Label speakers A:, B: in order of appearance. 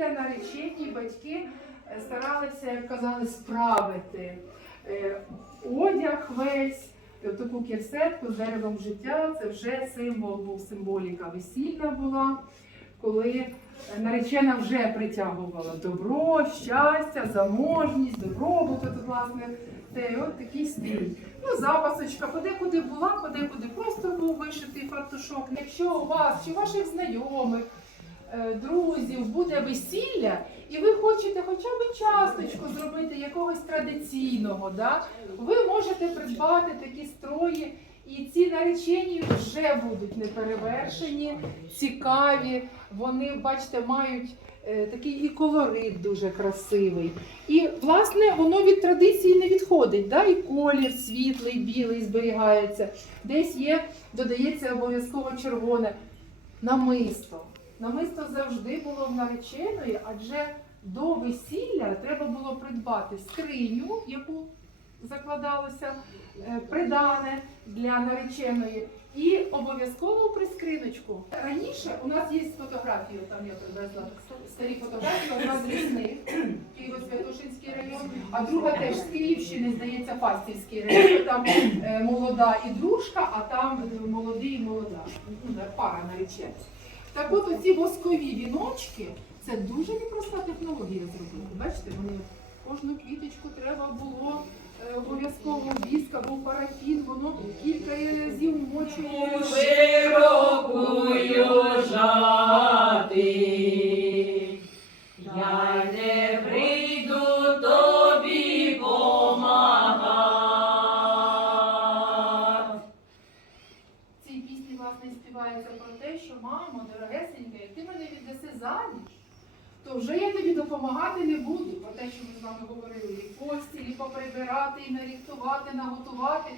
A: весілля наречені батьки е, старалися, як казали, справити е, одяг весь. Таку кірсетку з деревом життя це вже символ був, символіка весільна була, коли наречена вже притягувала добро, щастя, заможність, добробут, от, власне, це от такий стиль. Ну, запасочка, подекуди була, подекуди просто був вишитий фартушок. Якщо у вас чи ваших знайомих, е, друзів буде весілля, і ви хочете хоча б часточку зробити якогось традиційного, да? ви можете придбати такі строї, і ці наречені вже будуть неперевершені, цікаві. Вони, бачите, мають е, такий і колорит дуже красивий. І, власне, воно від традиції не відходить. Да? І колір світлий, білий зберігається. Десь є, додається обов'язково червоне. Намисто. Намисто завжди було в нареченої, адже до весілля треба було придбати скриню, яку закладалося е, придане для нареченої, і обов'язково прискриночку. Раніше у нас є фотографії, там я привезла старі фотографії, одна з лісних, Києво-Святошинський район, а друга теж з Київщини, здається, Фастівський район. Там е, молода і дружка, а там молодий і молода. Ну, Пара наречених. Так от оці воскові віночки, це дуже непроста технологія зробити. Бачите, вони кожну квіточку треба було е, обов'язково віск або парафін, воно кілька разів вмочує. Власне співається про те, що мамо, дорогесенька, як ти мене віддаси заміж, то вже я тобі допомагати не буду. Про те, що ми з вами говорили, і постілі поприбирати, і наріхтувати, наготувати.